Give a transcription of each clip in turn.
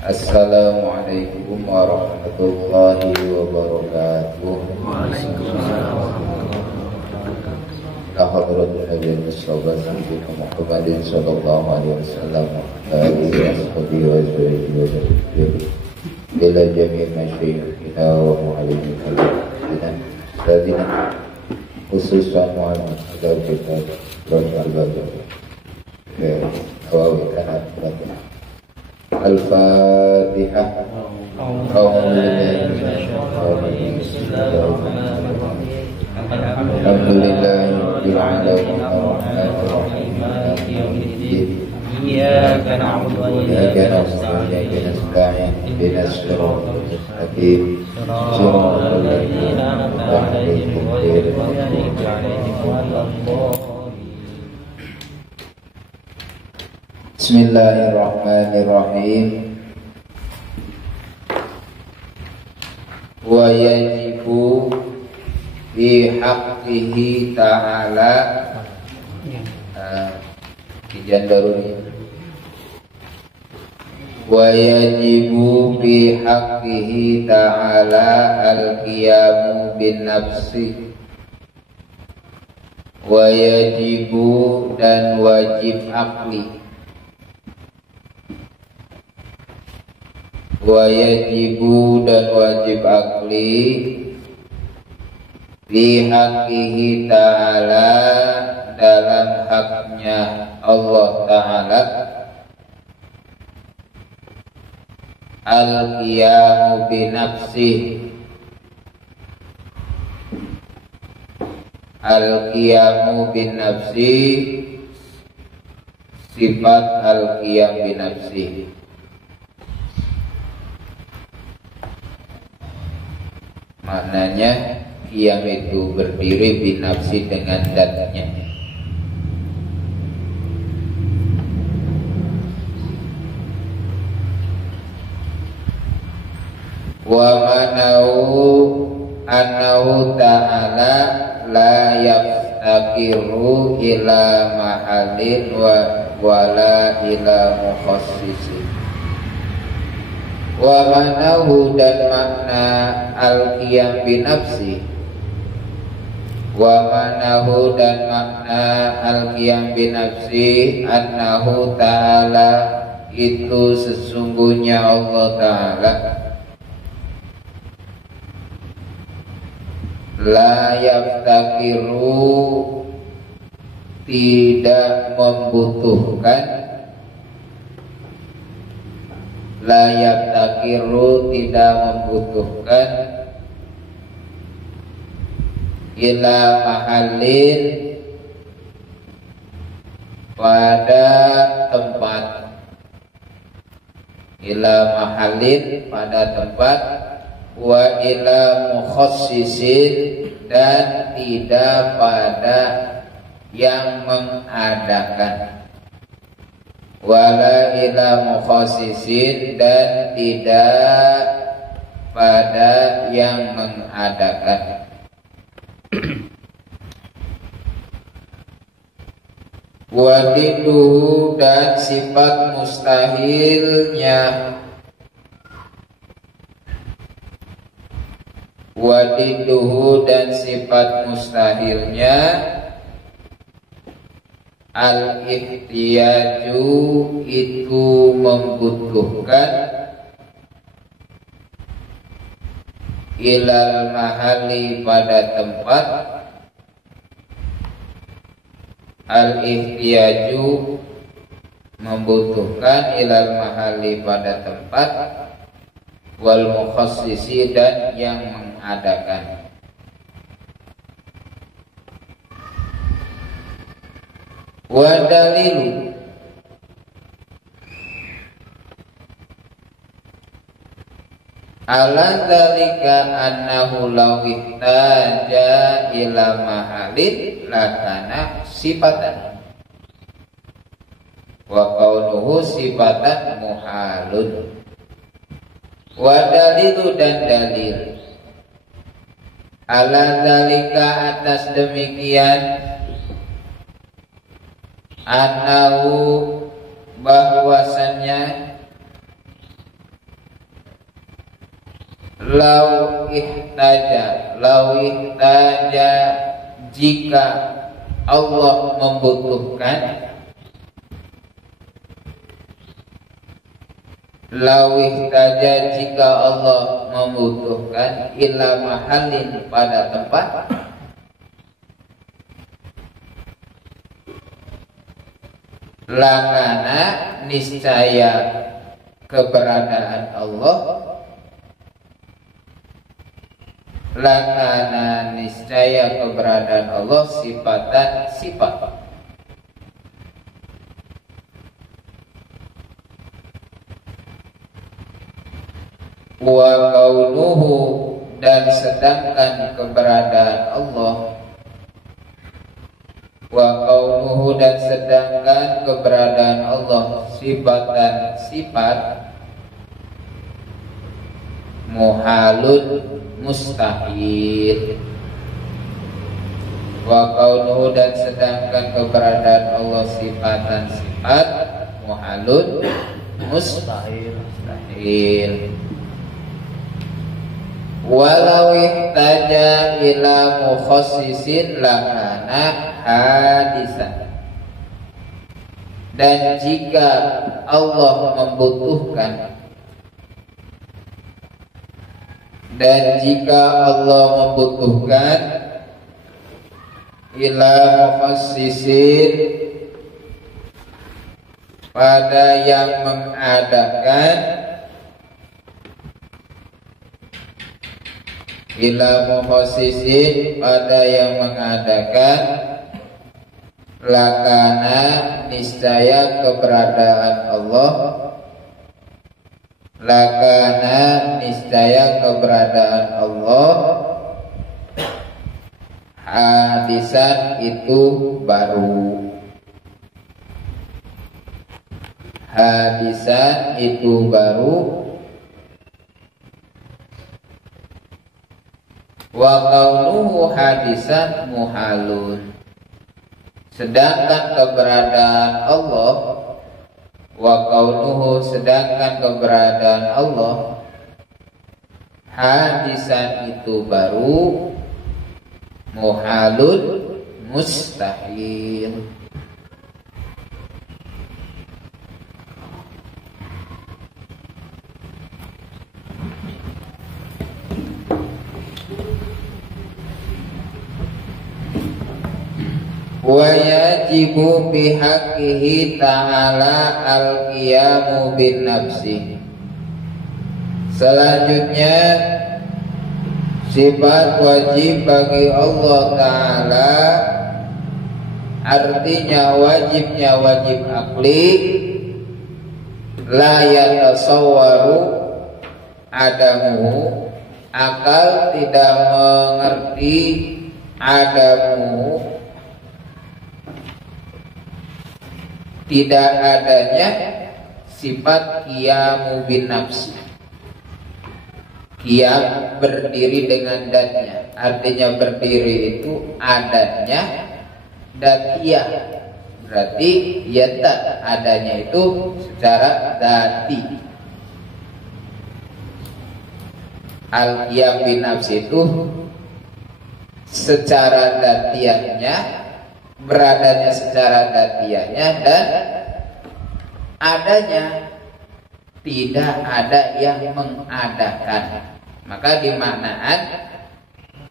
Assalamualaikum warahmatullahi wabarakatuh. Hadratul Nabi Mustafa Muhammadin sallallahu alaihi wasallam wa alihi ila jami' masyayikhina wa mu'allimina dan khususan mu'allimina kita berbahagia. Al-Fatihah. Alhamdulillahirabbil alamin arrahmanirrahim maliki yaumiddin iyyaka na'budu wa iyyaka nasta'in ihdinas siratal mustaqim siratal ladzina an'amta 'alaihim ghairil maghdubi 'alaihim waladdallin. Bismillahirrahmanirrahim. Wa yajibu fi haqqihi ta'ala Kijan daruri. Wa yajibu fi haqqihi ta'ala al-qiyamu bin nafsi. Wa yajibu dan wajib akli. Wa yajibu dan wajib akli fi haqqihi ta'ala dalam haknya Allah Ta'ala al-qiyamu binafsih, al-qiyamu binafsih, sifat al-qiyam binafsih. Maknanya qiyam itu berdiri binafsi dengan zatnya. Wa manahu annahu ta'ala la yaftakiru ila mahallin wala ila mukhassisin. Wa manahu dan makna al-qiyam binafsi. Wa manahu dan makna al-qiyam binafsi annahu ta'ala itu sesungguhnya Allah Ta'ala la yaftakiru tidak membutuhkan, la yaftakiru tidak membutuhkan ila mahallin pada tempat, ila mahallin pada tempat, wa ila mukhassisin dan tidak pada yang mengadakan, wala ila mukhassisin dan tidak pada yang mengadakan. Wadiduhu dan sifat mustahilnya, wadiduhu dan sifat mustahilnya al-ihtiyaju itu membutuhkan ilal mahali pada tempat, al-ihtiyaju membutuhkan ilal mahali pada tempat, wal mukhassisi dan yang mengadakan. Wa dalilu ala dzalika annahu law ihtaja ila mahalin lakana sifatan wa kaunuhu sifatan muhalun. Wa dalilu dan dalil ala dzalika atas demikian annahu bahwasannya lau ihtaja jika Allah membutuhkan, lau ihtaja jika Allah membutuhkan, ila mahallin pada tempat, lakana niscaya keberadaan Allah, lakana niscaya keberadaan Allah sifatan sifat, wa kaunuhu dan sedangkan keberadaan Allah, wa kaunuhu dan sedangkan keberadaan Allah sifatan sifat, muhalun mustahil, wa kaunuhu dan sedangkan keberadaan Allah sifatan sifat, muhalun mustahil. Walau ihtaja ila mukhassisin lakana hadisan, dan jika Allah membutuhkan, dan jika Allah membutuhkan ila mukhassisin pada yang mengadakan, ila mukhassisin pada yang mengadakan, lakana niscaya keberadaan Allah, lakana niscaya keberadaan Allah, hadisan itu baru, hadisan itu baru, wa kaunuhu hadisan muhalun, sedangkan keberadaan Allah, wa kaunuhu sedangkan keberadaan Allah, hadisan itu baru, muhalun mustahil. Wa yajibu bihaqqihi ta'ala al-qiyamu bin nafsi. Selanjutnya sifat wajib bagi Allah Ta'ala, artinya wajibnya wajib akli, la yatasawwaru adamu, akal tidak mengerti adamu, tidak adanya sifat qiyamu bin nafsi. Qiyam berdiri dengan datnya, artinya berdiri itu adanya datiyah, berarti yata adanya itu secara dati. Al-qiyam bin nafsi itu secara datiyahnya, beradanya secara datiyahnya, dan adanya tidak ada yang mengadakan. Maka dimaknaan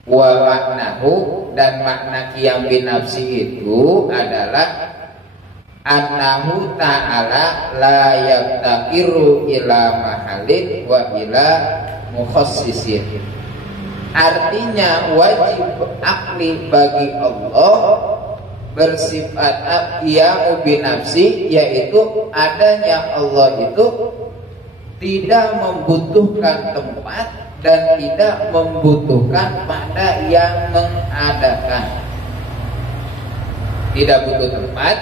wa maknahu, dan makna qiyam bin nafsi itu adalah annahu ta'ala la yaftakiru ila mahallin wa ila mukhassisin. Artinya wajib akli bagi Allah bersifat qiyamu bin nafsi, yaitu adanya Allah itu tidak membutuhkan tempat dan tidak membutuhkan pada yang mengadakan. Tidak butuh tempat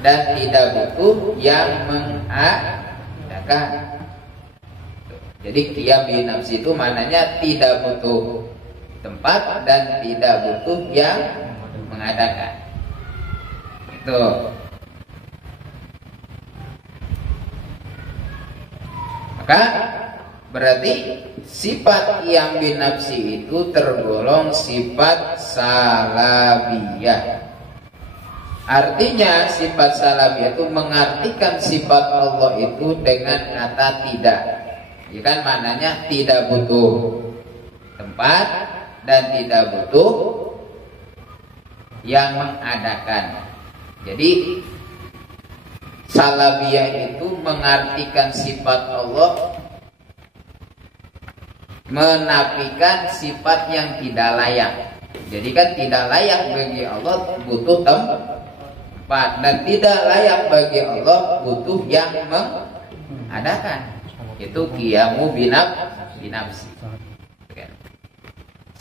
dan tidak butuh yang mengadakan. Jadi qiyam bin nafsi itu maknanya tidak butuh tempat dan tidak butuh yang mengadakan. Itu. Maka berarti sifat qiyam bin nafsi itu tergolong sifat salabiyah. Artinya sifat salabiyah itu mengartikan sifat Allah itu dengan kata tidak. Ya kan, maknanya tidak butuh tempat dan tidak butuh yang mengadakan. Jadi salabiyah itu mengartikan sifat Allah, menafikan sifat yang tidak layak. Jadi kan tidak layak bagi Allah butuh tempat, dan tidak layak bagi Allah butuh yang mengadakan. Itu qiyamu binafsi.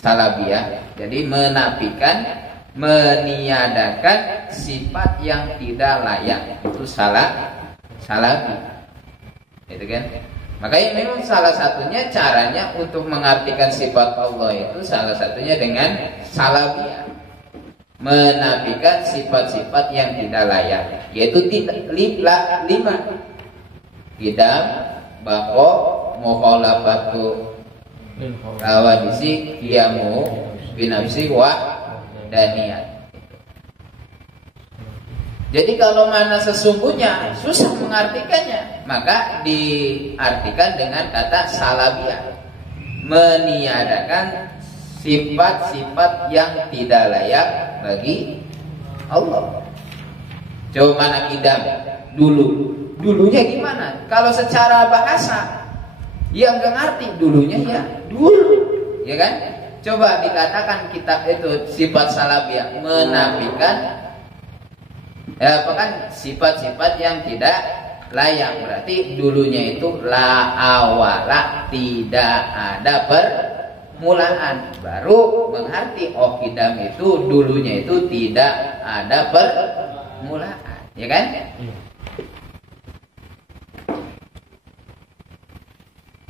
Salabiyah jadi menafikan, meniadakan sifat yang tidak layak. Itu salabi. Itu kan. Makanya memang salah satunya caranya untuk mengartikan sifat Allah itu salah satunya dengan salabiyah, menafikan sifat-sifat yang tidak layak, yaitu lima: qidam, baqo, mukhalafatu hawadisi, qiyamu binafsi wa daniyat. Jadi kalau mana sesungguhnya susah mengartikannya, maka diartikan dengan kata salabiyah, meniadakan sifat-sifat yang tidak layak bagi Allah. Coba mana qidam? Dulunya gimana? Kalau secara bahasa yang nggak ngerti dulunya ya dulu, ya kan? Coba dikatakan kitab itu sifat salabiyah, menafikan sifat-sifat yang tidak layak. Berarti dulunya itu la awala, tidak ada permulaan. Baru mengerti oh qidam itu dulunya itu tidak ada permulaan, ya kan?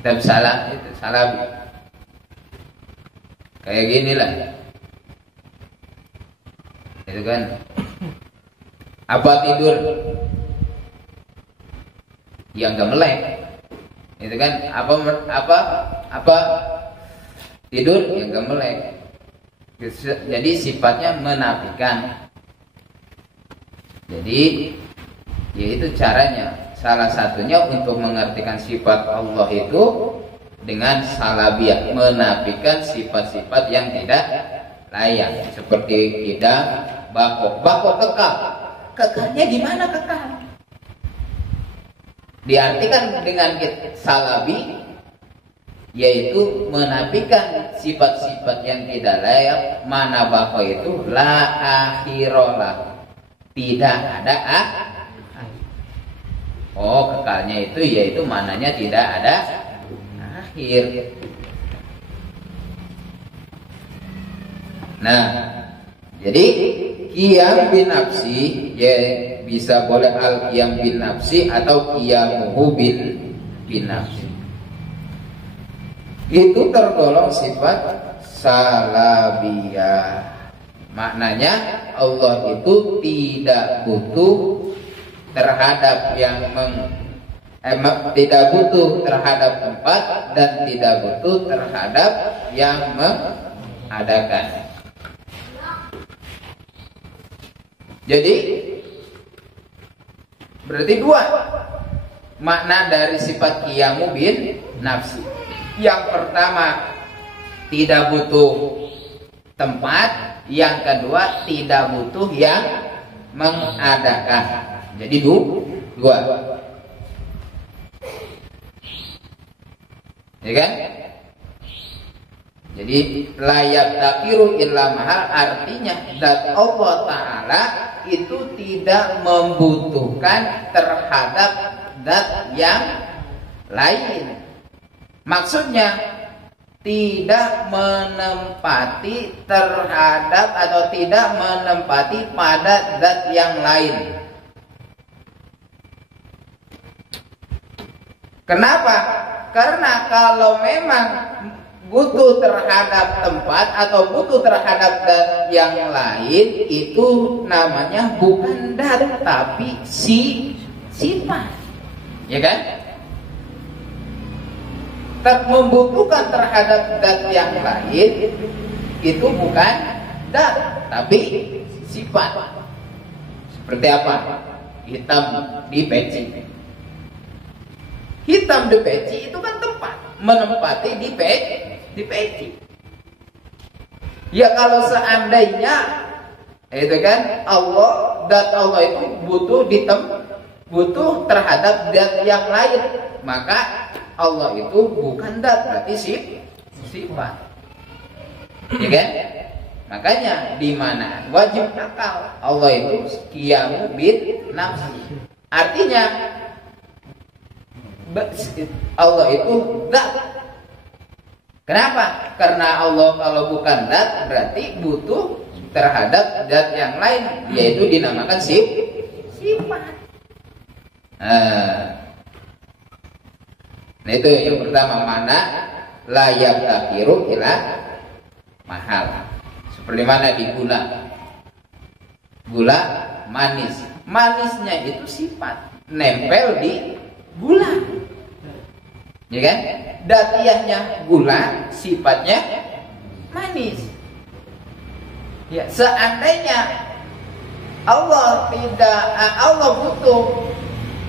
Kitab salah itu salabi. Kayak gini lah. Itu kan. Apa tidur yang gak melek? Itu kan apa tidur yang gak melek. Jadi sifatnya menafikan. Jadi yaitu caranya. Salah satunya untuk mengartikan sifat Allah itu dengan salabiyah, menafikan sifat-sifat yang tidak layak. Seperti qidam, baqo kekal. Kekalnya gimana kekal? Diartikan dengan salabi, yaitu menafikan sifat-sifat yang tidak layak. Mana baqo itu la akhirolah, tidak ada Oh, kekalnya itu yaitu mananya tidak ada akhir. Nah, jadi qiyam bin nafsi ya bisa boleh al qiyam bin nafsi atau qiyamuhu bin nafsi. Itu tergolong sifat salabiyah. Maknanya Allah itu tidak butuh terhadap yang tidak butuh terhadap tempat dan tidak butuh terhadap yang mengadakan. Jadi berarti dua makna dari sifat qiyamu bin nafsi. Yang pertama tidak butuh tempat, yang kedua tidak butuh yang mengadakan. Jadi dua, ya kan? Jadi layak takiru illa mahal, artinya zat Allah Ta'ala itu tidak membutuhkan terhadap zat yang lain. Maksudnya tidak menempati terhadap atau tidak menempati pada zat yang lain. Kenapa? Karena kalau memang butuh terhadap tempat atau butuh terhadap zat yang lain, itu namanya bukan zat tapi sifat. Ya kan? membutuhkan terhadap zat yang lain itu bukan zat tapi sifat. Seperti apa? Hitam di peci. Hitam di peci itu kan tempat, menempati di peci. Ya kalau seandainya itu kan Allah, zat Allah itu butuh terhadap zat yang lain, maka Allah itu bukan zat, berarti sifat. Ya kan? Makanya di mana wajib akal, Allah itu qiyamu bin nafsi. Artinya Allah itu zat. Kenapa? Karena Allah kalau bukan zat berarti butuh terhadap zat yang lain, yaitu dinamakan sifat. Nah itu yang pertama, mana layak takiru ila mahal. Seperti mana di gula manis, manisnya itu sifat, nempel di gula, ya kan? Datiahnya gula, sifatnya manis. Ya, seandainya Allah butuh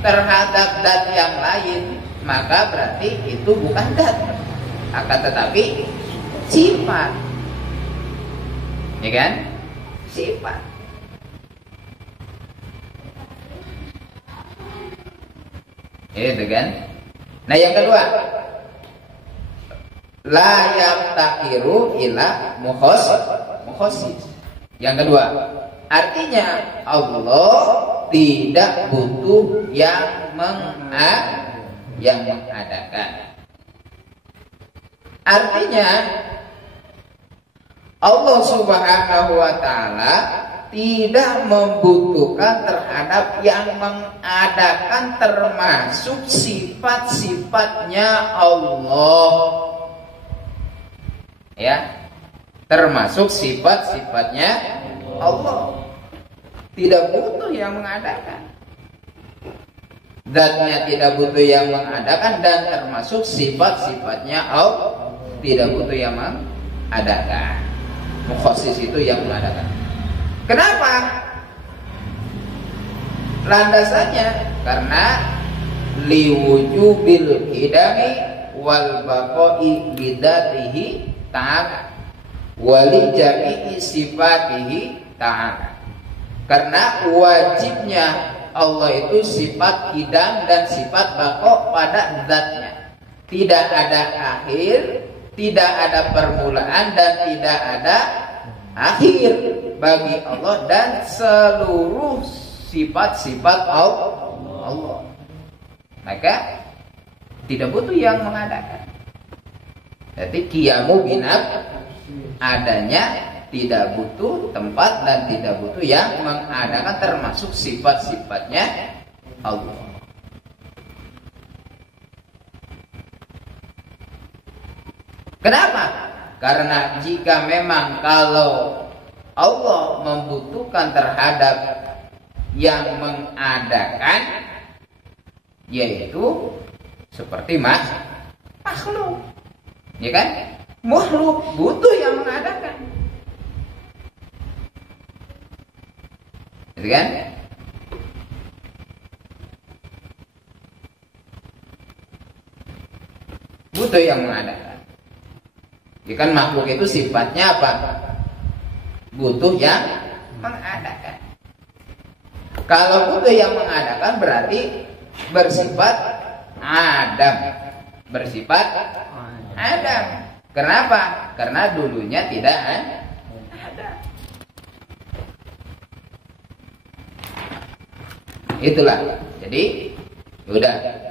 terhadap zat yang lain, maka berarti itu bukan zat, akan tetapi sifat, ya kan? Sifat. Itu kan? Nah yang kedua, la yaftakiru ila mukhasis. Yang kedua, artinya Allah tidak butuh yang mengadakan. Artinya Allah Subhanahu wa ta'ala tidak membutuhkan terhadap yang mengadakan, termasuk sifat-sifatnya Allah. Ya, termasuk sifat-sifatnya Allah. Tidak butuh yang mengadakan. Zatnya tidak butuh yang mengadakan, dan termasuk sifat-sifatnya Allah tidak butuh yang mengadakan. Mukhasis itu yang mengadakan. Kenapa? Landasannya karena liwujubil qidami wal baqa'i bidzatihi ta'ala wali jami'i sifatihi ta'ala. Karena wajibnya Allah itu sifat qidam dan sifat baqa pada zatnya. Tidak ada akhir, tidak ada permulaan, dan tidak ada akhir bagi Allah dan seluruh sifat-sifat Allah. Maka tidak butuh yang mengadakan. Jadi qiyamu binaf adanya, tidak butuh tempat dan tidak butuh yang mengadakan, termasuk sifat-sifatnya Allah. Kenapa? Karena jika memang kalau Allah membutuhkan terhadap yang mengadakan, yaitu seperti makhluk, ya kan? Makhluk butuh yang mengadakan, gitu kan? Butuh yang mengadakan. Ya kan, makhluk itu sifatnya apa? Butuh yang mengadakan. Kalau butuh yang mengadakan berarti bersifat Adam. Bersifat Adam. Kenapa? Karena dulunya tidak ada. Itulah. Jadi udah.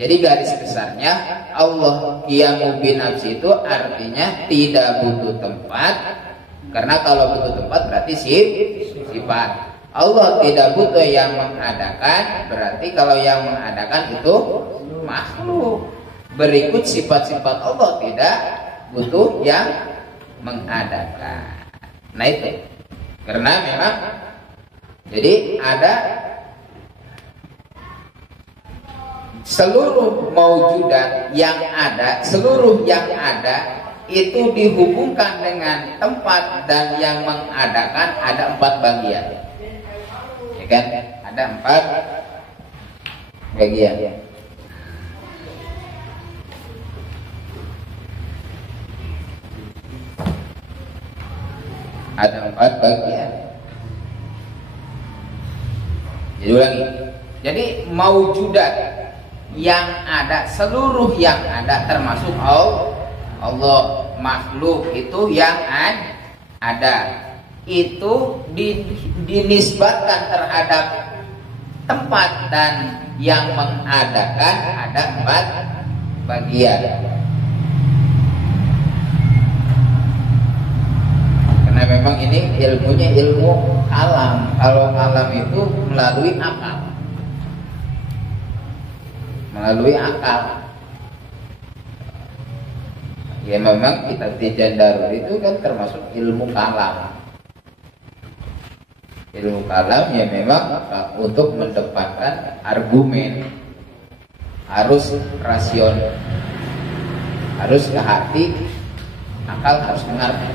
Jadi garis besarnya Allah qiyamu binafsi itu artinya tidak butuh tempat. Karena kalau butuh tempat berarti sifat. Allah tidak butuh yang mengadakan, berarti kalau yang mengadakan itu makhluk. Berikut sifat-sifat Allah tidak butuh yang mengadakan. Nah itu. Karena memang jadi ada seluruh maujudat yang ada, seluruh yang ada itu dihubungkan dengan tempat dan yang mengadakan ada 4 bagian. Ya kan? Ada 4 bagian. Ada 4 bagian. Jadi ulangi. Jadi maujudat yang ada, seluruh yang ada termasuk Allah, makhluk itu yang ada itu dinisbatkan terhadap tempat dan yang mengadakan ada 4 bagian. Karena memang ini ilmunya ilmu kalam. Kalau kalam itu melalui akal. Melalui akal. Ya memang kitab Tijan Darur itu kan termasuk ilmu kalam. Ilmu kalam ya memang untuk mendepankan argumen, harus rasional, harus ke hati, akal harus mengerti.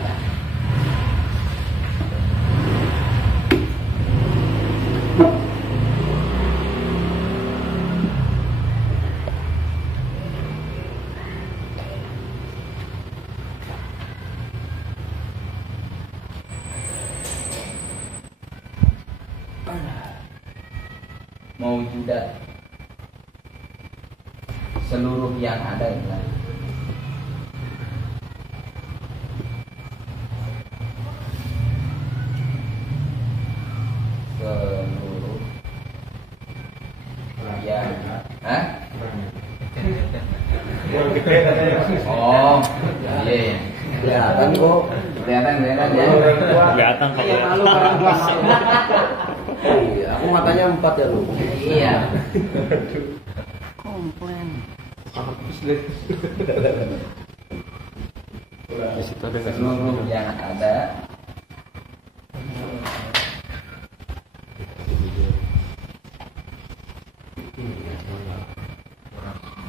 Maujudat seluruh yang ada ya. Seluruh yang oh iya kelihatan kok kelihatan ya kelihatan kok ya malu orang tua. Iya, aku matanya 4 ya lu. Iya. komplain seluruh yang ada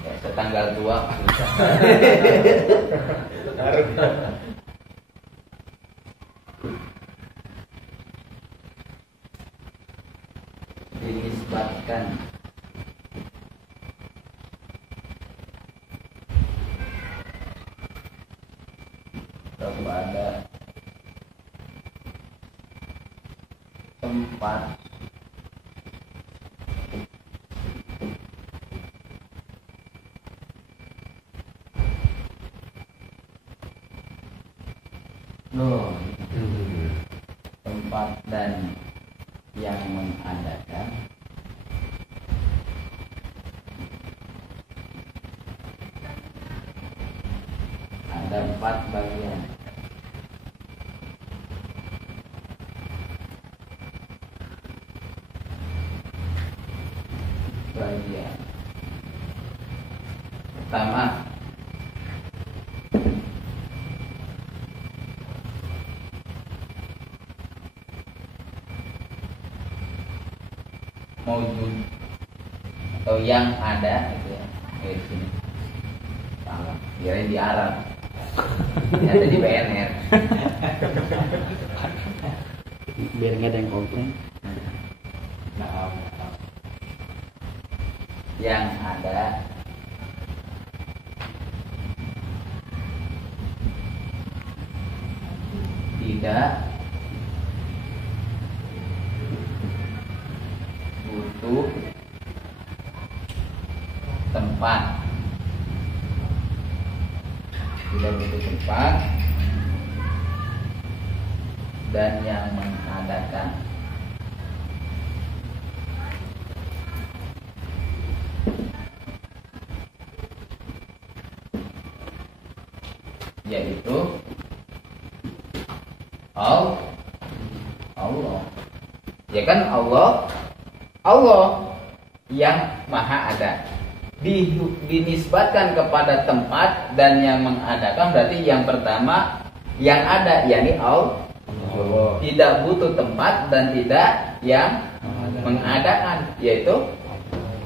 ya, setanggal 2 dinisbatkan kepada tempat tempat dan yang mengadakan ada 4 bagian. Bagian pertama maujud atau yang ada gitu ya. Di sini salah kirain di Arab ternyata di BNR biar nggak ada yang komplain. yang ada tidak butuh tempat, tidak butuh tempat dan yang mengadakan yaitu Allah. Ya kan Allah yang maha ada. Dinisbatkan kepada tempat dan yang mengadakan berarti yang pertama yang ada yakni Allah. Tidak butuh tempat dan tidak yang mengadakan yaitu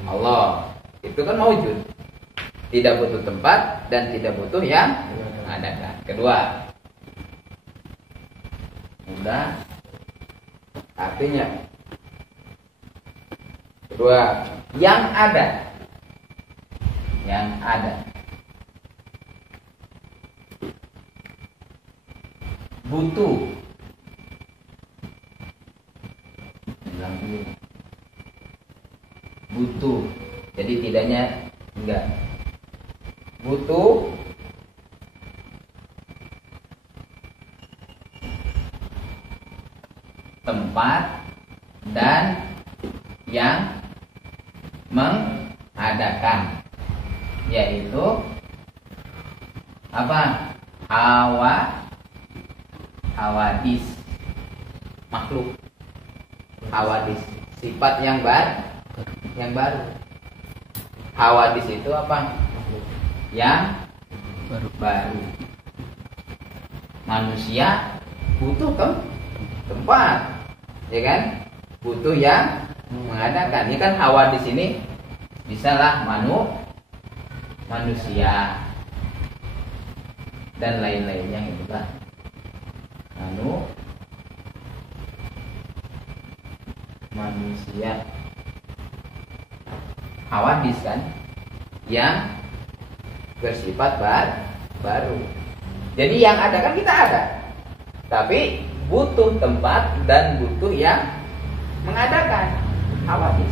Allah. itu kan maujud, tidak butuh tempat dan tidak butuh yang mengadakan. Kedua, mudah artinya. Kedua, yang ada, butuh, butuh, jadi tidaknya enggak, butuh tempat dan yang mengadakan, yaitu apa? Hawadis, makhluk. Hawadis, sifat yang baru. Hawadis itu apa? Yang baru. Manusia butuh tempat, ya kan? Butuh yang mengadakan. Ini kan hawadis ini bisalah manusia dan lain-lainnya itulah manusia. Hawadis kan yang bersifat baru. Jadi yang ada kan kita ada, tapi butuh tempat dan butuh yang mengadakan. Hawadis.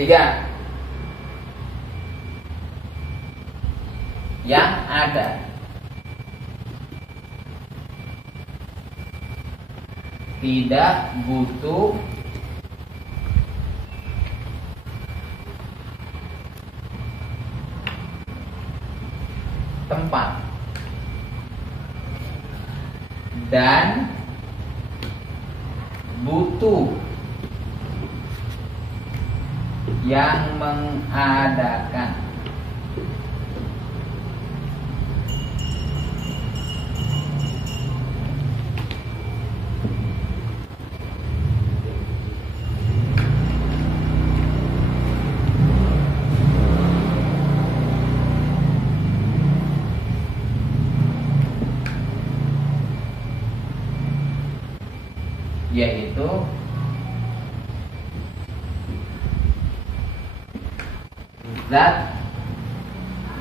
Tiga, yang ada tidak butuh tempat dan butuh yang mengadakan. Yaitu zat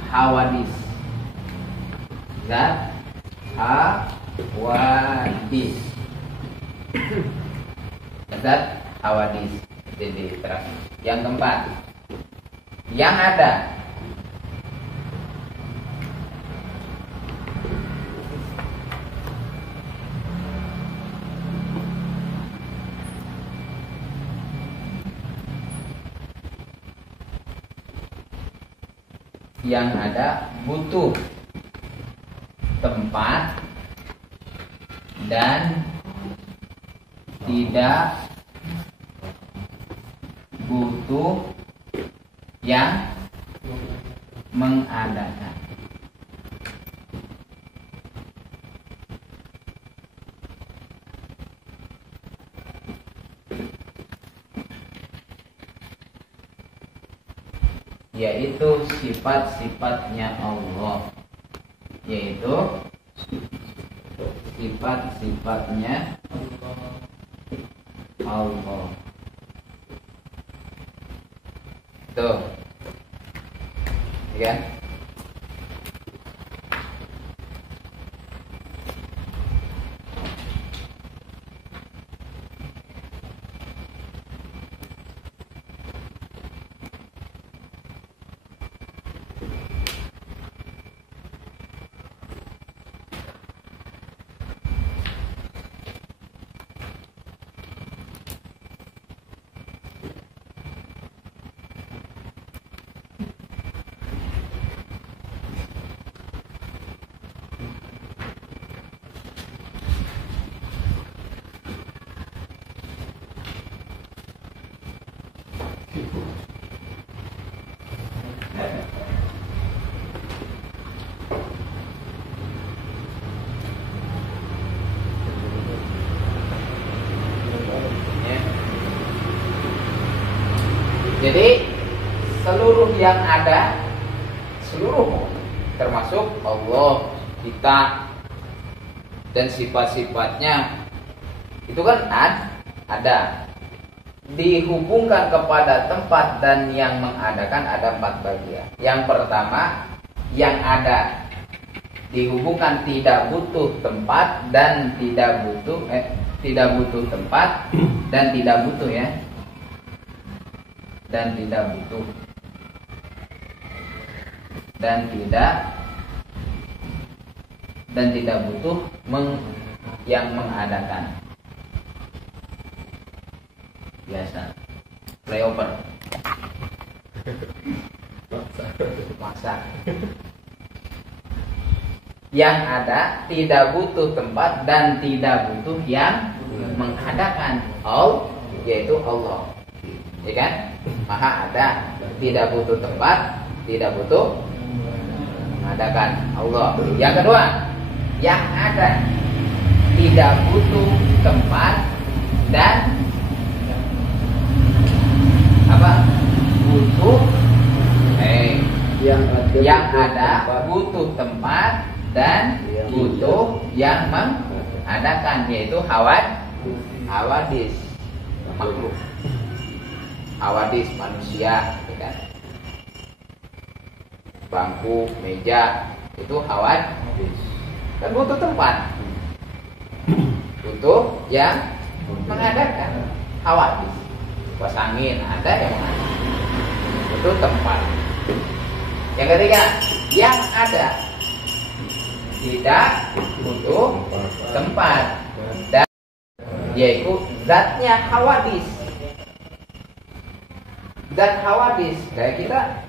hawadis. Zat hawadis. Zat hawadis. Jadi terakhir. Yang keempat, yang ada. Yang ada butuh tempat dan tidak butuh yang mengadakan. Yaitu sifat-sifatnya Allah, yaitu sifat-sifatnya Allah. Tuh, ya. Jadi seluruh yang ada, seluruh termasuk Allah, kita dan sifat-sifatnya itu kan ada, dihubungkan kepada tempat dan yang mengadakan ada 4 bagian. Yang pertama, yang ada dihubungkan tidak butuh tempat dan tidak butuh tempat dan tidak butuh ya, dan tidak butuh dan tidak butuh yang mengadakan. Biasa playover maksa. Yang ada tidak butuh tempat dan tidak butuh yang mengadakan. Yaitu Allah, ya kan? Maha ada, tidak butuh tempat, tidak butuh mengadakan. Allah. Yang kedua, yang ada tidak butuh tempat dan butuh yang ada butuh tempat dan butuh yang mengadakan, yaitu hawadis makhluk, hawadis manusia, ya kan? Bangku, meja itu hawadis, kan butuh tempat, butuh yang mengadakan. Hawadis, kipas angin ada yang mengadakan, butuh tempat. Yang ketiga, yang ada tidak butuh tempat dan yaitu zatnya hawadis. Zat hawadis kayak kita,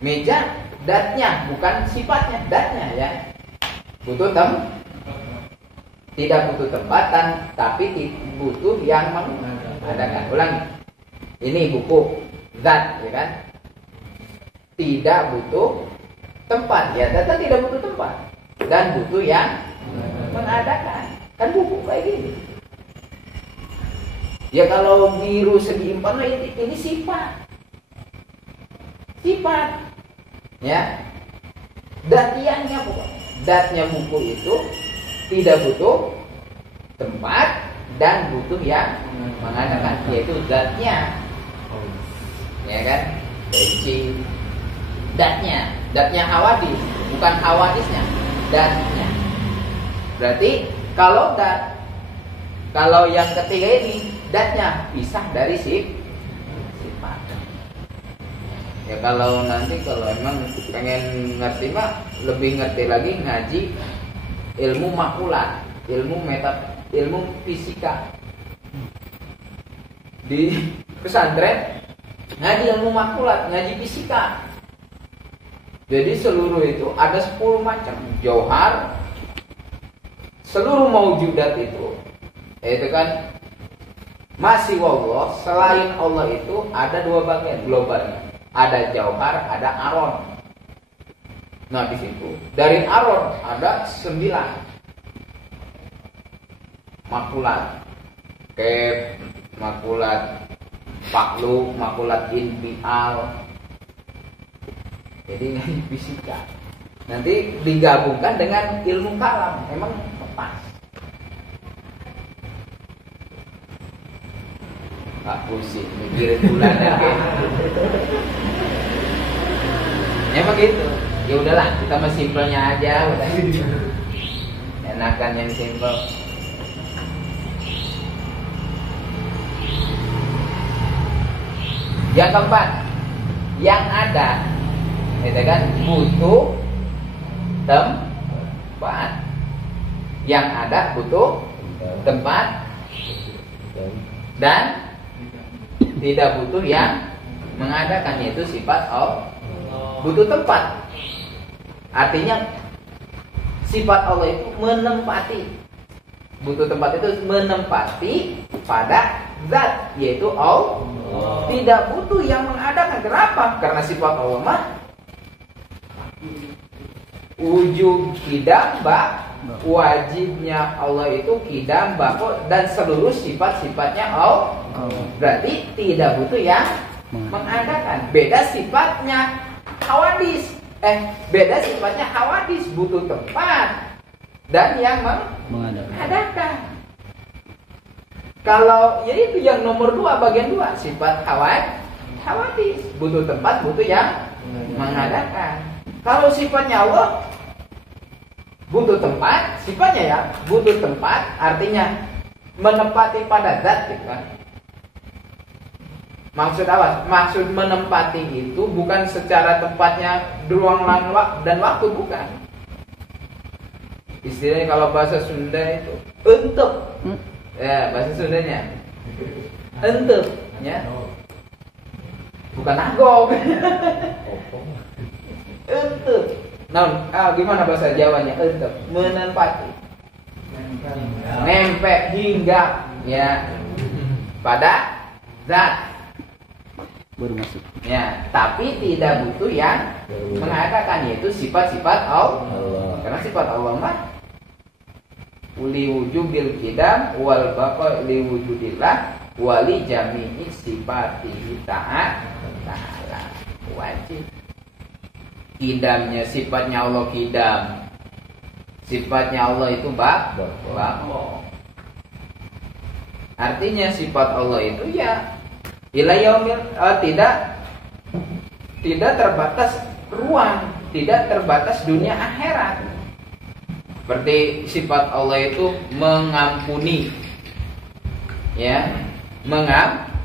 meja zatnya bukan sifatnya, zatnya ya. Butuh tidak butuh tempat tapi butuh yang mengadakan. Ulangi. Ini buku zat, ya kan? Tidak butuh tempat, ya, data tidak butuh tempat dan butuh yang mengadakan. Kan buku kayak gini. Ya kalau biru segi empat, ini sifat, ya. Datiannya buku, datnya buku itu tidak butuh tempat dan butuh yang mengadakan, yaitu zatnya, ya kan? Benci. Datnya hawadis, bukan hawadisnya, datnya. Berarti kalau yang ketiga ini datnya pisah dari sifat. Ya kalau emang pengen ngerti mah lebih ngerti lagi ngaji ilmu makulat, ilmu fisika. Di pesantren ngaji ilmu makulat, ngaji fisika. Jadi seluruh itu ada 10 macam jauhar. Seluruh maujudat itu kan masih Allah, selain Allah itu ada 2 bagian globalnya. Ada jauhar, ada aron. Nah di situ dari aron ada 9 makulat. Kep, makulat paklu, makulat infial. Jadi ngaji fisika. Nanti digabungkan dengan ilmu kalam, memang pas. Gak pusing mikirin bulan dan emang gitu. Ya udahlah, kita mah simpelnya aja, udah. Enakan yang simpel. Yang keempat, yang ada itu kan butuh tempat. Yang ada butuh tempat dan tidak butuh yang mengadakan, yaitu sifat Allah. Butuh tempat, artinya sifat Allah itu menempati. Butuh tempat itu menempati pada zat, yaitu Allah. Tidak butuh yang mengadakan. Kenapa? Karena sifat Allah mah wujud kidam wajibnya Allah itu kidam bako dan seluruh sifat-sifatnya Allah. Berarti tidak butuh yang mengadakan. Beda sifatnya hawadis. Beda sifatnya hawadis, butuh tempat dan yang mengadakan. Kalau ya itu yang nomor 2 bagian 2 sifat hawadis, butuh tempat, butuh yang mengadakan. Kalau sifatnya Allah butuh tempat, sifatnya ya butuh tempat, artinya menempati pada zat gitu kan. Maksud apa? Maksud menempati itu bukan secara tempatnya ruang dan waktu, bukan. Istilahnya kalau bahasa Sunda itu untuk, ya bahasa Sundanya untuk, ya bukan agong. Untuk. Gimana bahasa Jawanya? Untuk menempati, nempel hingga ya pada zat. Baru masuk. Ya, tapi tidak butuh yang mengadakan, yaitu sifat-sifat Allah. Karena sifat Allah mah li wujubil qidam wal baqa li wujudillah wali jami'i sifatihi ta'ala. Wajib. Qidamnya sifatnya Allah qidam. Sifatnya Allah itu baqa. Artinya sifat Allah itu ya ila yaumil tidak terbatas ruang, tidak terbatas dunia akhirat. Seperti sifat Allah itu mengampuni. Ya,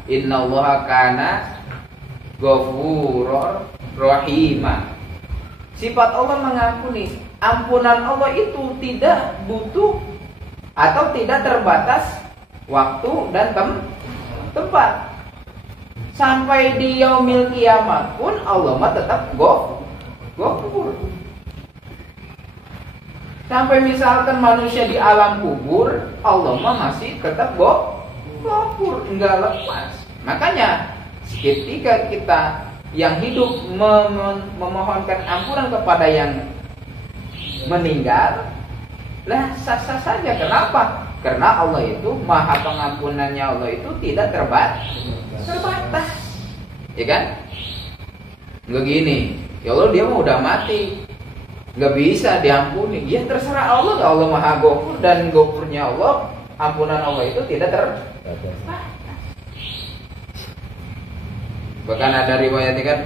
innallaha kana ghafurur rahima. Sifat Allah mengampuni. Ampunan Allah itu tidak butuh atau tidak terbatas waktu dan tempat. Sampai di yaumil kiamat pun Allah mah tetap ghafur. Sampai misalkan manusia di alam kubur, Allah mah masih tetap ghafur, enggak lepas. Makanya ketika kita yang hidup memohonkan ampunan kepada yang meninggal, lah sah-sah saja. Kenapa? Karena Allah itu maha pengampunannya, Allah itu tidak terbatas. Ya kan? Nggak gini, ya Allah dia mau udah mati, nggak bisa diampuni. Ya terserah Allah, Allah maha ghafur, dan ghafurnya Allah, ampunan Allah itu tidak terbatas. Bahkan ada riwayatnya kan,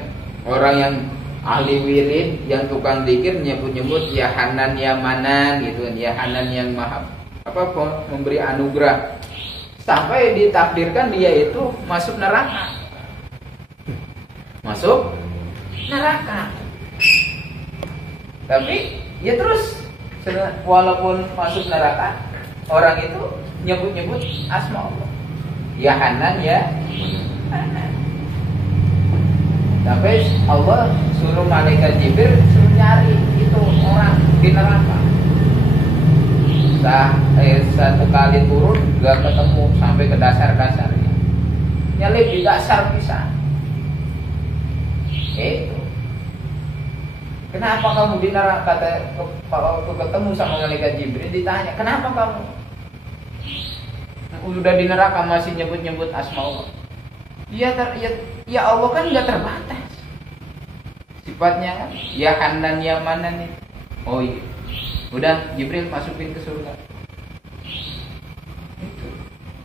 orang yang ahli wirid, yang tukang zikir nyebut-nyebut ya Hanan ya Manan gitu kan, ya Hanan yang maha memberi anugerah, sampai ditakdirkan dia itu masuk neraka. Tapi ya terus walaupun masuk neraka, orang itu nyebut-nyebut asma Allah, ya Hanan ya Hanan. Sampai Allah suruh malaikat Jibril suruh nyari itu orang di neraka. Satu kali turun gak ketemu, sampai ke dasar-dasarnya, nyelip di dasar bisa. Itu kenapa kamu di neraka? Kalau ketemu sama malaikat Jibril ditanya, kenapa kamu udah di neraka masih nyebut-nyebut asma Allah? Ya Allah kan nggak terbatas sifatnya kan, ya Hanan ya Manan itu. Oh iya, udah Jibril masukin ke surga.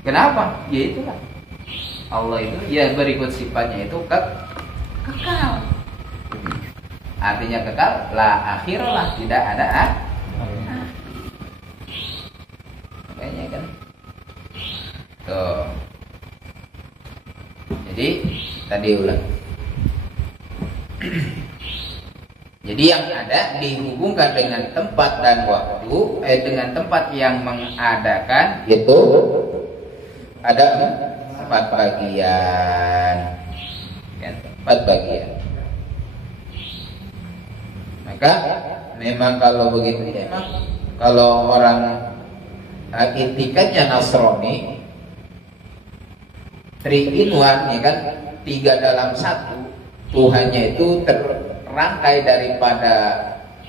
Kenapa? Ya itulah, Allah itu ya berikut sifatnya itu kekal. Artinya kekal, la akhirlah, tidak ada makanya kan tuh. Jadi tadi ulang. Jadi yang ada dihubungkan dengan tempat dan waktu, dengan tempat yang mengadakan itu ada 4 bagian. Kan, 4 bagian. Maka memang kalau begitu ya, memang kalau orang itikadnya Nasrani 3 in 1 ya kan, 3 dalam 1, Tuhannya itu terrangkai daripada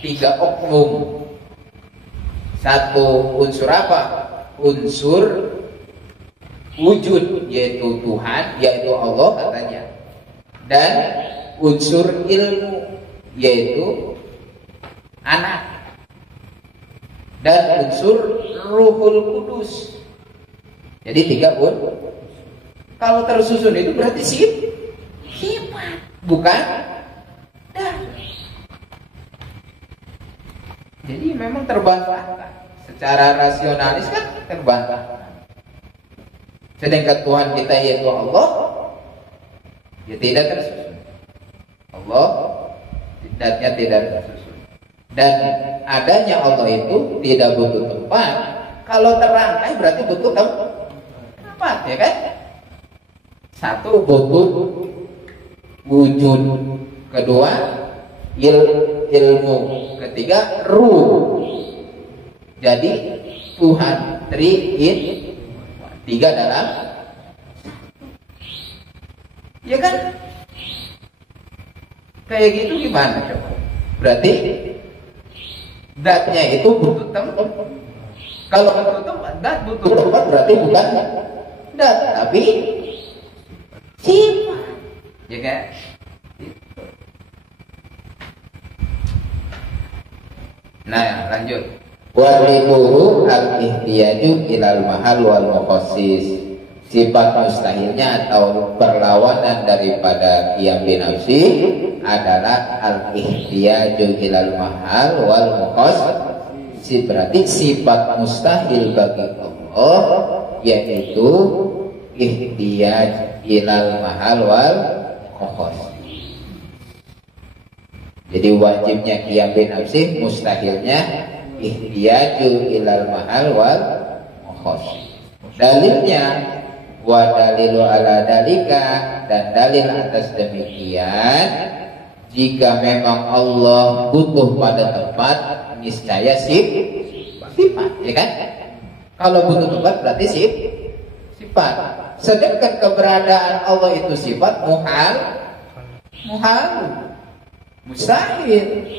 3 oknum. 1 unsur apa? Unsur wujud, yaitu Tuhan, yaitu Allah katanya. dan unsur ilmu yaitu anak dan unsur Ruhul Kudus. Jadi 3 pun. Kalau tersusun itu berarti sifat, bukan dah. Jadi memang terbantahkan. Secara rasionalis kan terbantahkan. Sedangkan Tuhan kita yaitu Allah, ya tidak tersusun. Allah datnya tidak tersusun. Dan adanya Allah itu tidak butuh tempat. Kalau terangkai berarti butuh tempat, ya kan? Satu butuh wujud, kedua ilmu, ketiga ruh. Jadi Tuhan tiga dalam, ya kan? Kayak gitu gimana coba? Berarti datnya itu butuh tempat. Kalau butuh tempat, dat butuh tempat berarti bukan dat, tapi sifat, ya kan? Nah, lanjut. Walibuhu al-ihtiyaju ilal mahal wal mukhassis. Sifat mustahilnya atau perlawanan daripada qiyam binafsi adalah al-ihtiyaju ilal mahal wal mukhassis. Berarti sifat mustahil bagi Allah yaitu ihtiyaj ilal mahal wal mukhassis. Jadi wajibnya qiyam binafsi, mustahilnya ihtiyaju ilal mahal wal mukhassis. Dalilnya wa dalilu ala dalika, dan dalil atas demikian jika memang Allah butuh pada tempat, niscaya sifat, ya kan? Kalau butuh tempat berarti sifat. Sedangkan keberadaan Allah itu sifat muhal, mustahil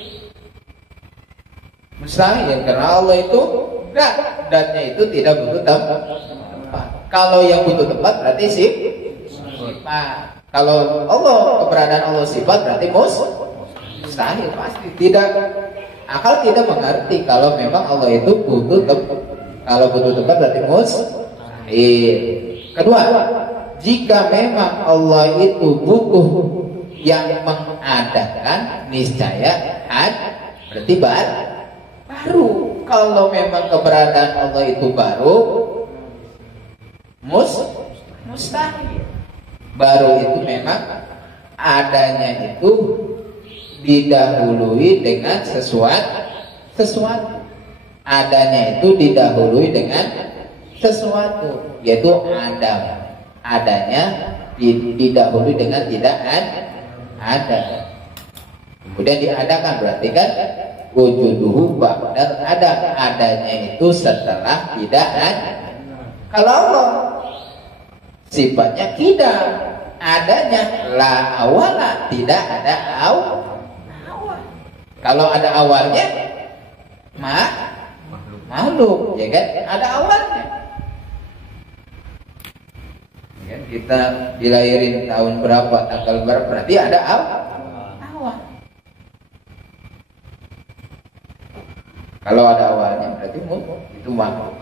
karena Allah itu datnya itu tidak butuh tempat. Kalau yang butuh tempat berarti sifat. Kalau Allah, keberadaan Allah sifat berarti mustahil, pasti tidak. Akal tidak mengerti kalau memang Allah itu butuh tempat. Kalau butuh tempat berarti mustahil. Kedua, jika memang Allah itu butuh yang mengadakan, niscaya berarti baru. Kalau memang keberadaan Allah itu baru, mustahil. Baru itu memang adanya itu didahului dengan sesuatu. Adanya itu didahului dengan sesuatu, yaitu Adam. Adanya didahului dengan tidak ada. Kemudian diadakan, berarti kan wujuduhu ba'dal adam. Adanya itu setelah tidak ada. Kalau Allah sifatnya tidak, adanya la awala, tidak ada awal. Kalau ada awalnya makhluk, ya kan? Ada awalnya. Ya, kita dilahirin tahun berapa, tanggal berapa, berarti ada awal. Kalau ada awalnya berarti itu makhluk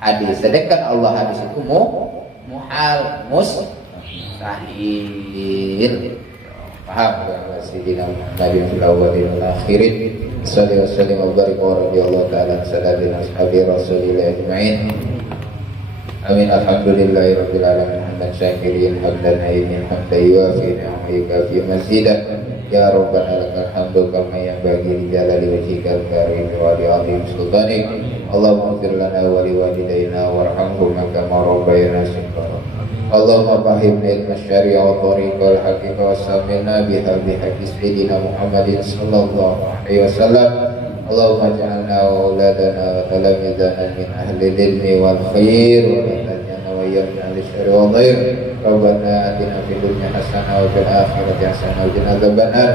hadis. Sedangkan Allah hadis itu muhal, mustahil. Paham ya? Sayyidina Muhammadin fil awwalin wal akhirin. Sallallahu alaihi wa barik wa radhiyallahu ta'ala sadadina ashabi rasulillah ajma'in. Amin. Alhamdulillahi rabbil alamin. Hamdan syakirin, hamdan hayyin, hamdan yuafi ni'amika fi mazidah. Ya Rabbana lakal hamdu kama yanbaghi li jalali wajhikal karim wa li 'azimi sultanik. Allahumma ighfir lana wa li walidayna warhamhuma kama rabbayana shighara. Allahumma fahimna ilma syari'a wa tariqa wal haqiqa wa samilna biha bihaqqi sayyidina Muhammadin sallallahu alaihi wasallam. Allahumma ja'alna wa auladana wa talamidana min ahli ilmi wal khair wa taj'alna wa iyyakum li syarri wa dhair. Rabbana atina fid dunya hasanah wa fil akhirati hasanah wa qina adzabannar.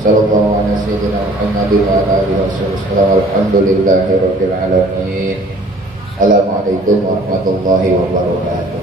Sallallahu ala sayyidina Muhammadin wa ala alihi wasallam. Alhamdulillahi rabbil alamin. Assalamualaikum warahmatullahi wabarakatuh.